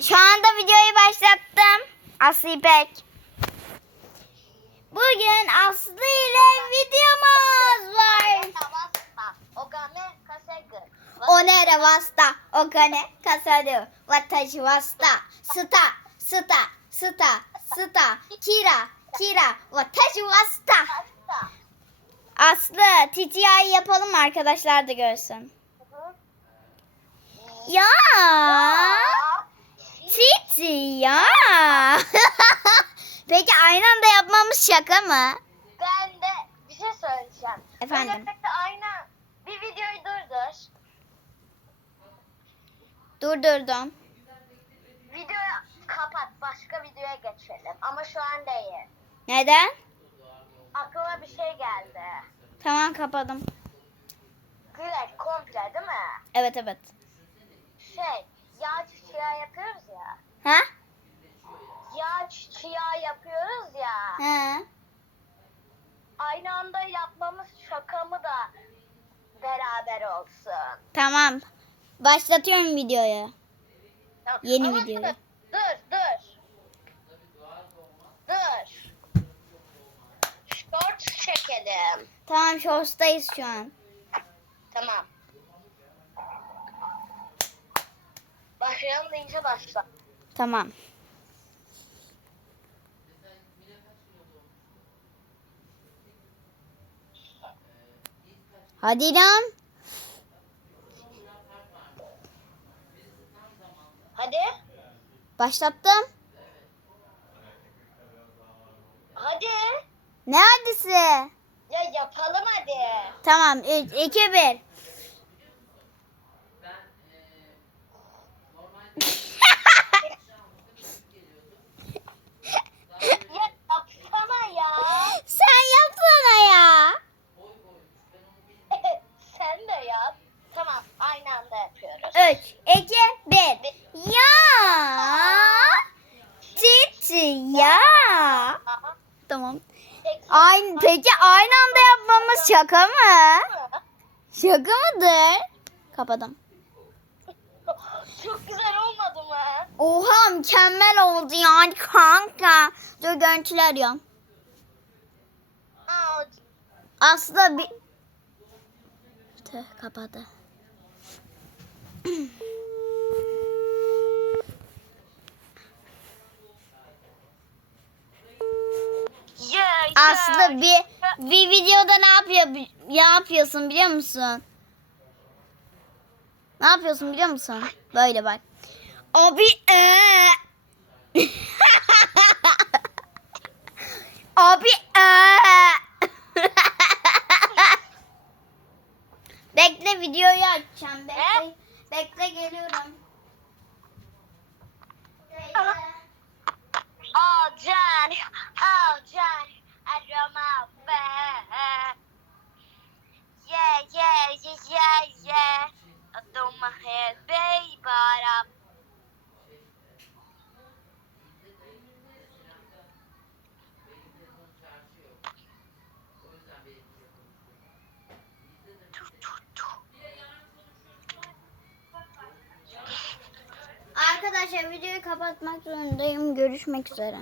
Şu anda videoyu başlattım. Aslı İpek. Bugün Aslı ile videomuz var. Onere vasta, okane kasadu, watashi wasta, sta, sta, sta, sta, kira, kira, wasta. Hasta. Aslı, TTI'yi yapalım arkadaşlar da görsün. Ya. Titi ya. Peki aynı anda yapmamız şaka mı? Ben de bir şey söyleyeceğim. Efendim? Böyle tek de aynı bir videoyu durdur. Durdurdum. Videoyu kapat. Başka videoya geçelim. Ama şu an değil. Neden? Aklıma bir şey geldi. Tamam kapadım. Güleç komple değil mi? Evet evet. Şey, yağ çiçeği yapıyoruz ya. Ha? Yağ çiçeği yapıyoruz ya. Ha. Aynı anda yapmamız şakamı da beraber olsun. Tamam. Başlatıyorum videoyu. Tamam. Yeni Ama videoyu. Dur, dur, dur. Dur. Short çekelim. Tamam shorts'tayız şu an. Tamam. Başlayalım deyince başla. Tamam. Hadi lan. Hadi. Başlattım. Hadi. Ne hadisi? Ya yapalım hadi. Tamam 3, 2, 1. Ya yapsana ya. Sen yapsana ya. Sen de yap. Tamam aynı anda yapıyoruz. 3, 2, 1. Ya. Titi ya. Aha. Tamam. Peki. Aynı, peki aynı anda yapmamız şaka mı? Şaka mıdır? Kapadım. Çok güzel olmadı mı? Oha mükemmel oldu yani kanka. Dur görüntüler arıyorum. Aslında bir... Tüh kapadı. Aslı bir bir videoda ne yapıyor ne yapıyorsun biliyor musun? Ne yapıyorsun biliyor musun? Böyle bak. Abi ee. Abi ee. Bekle videoyu açacağım. Bekle. Bekle geliyorum. Arkadaşlar videoyu kapatmak zorundayım. Görüşmek üzere.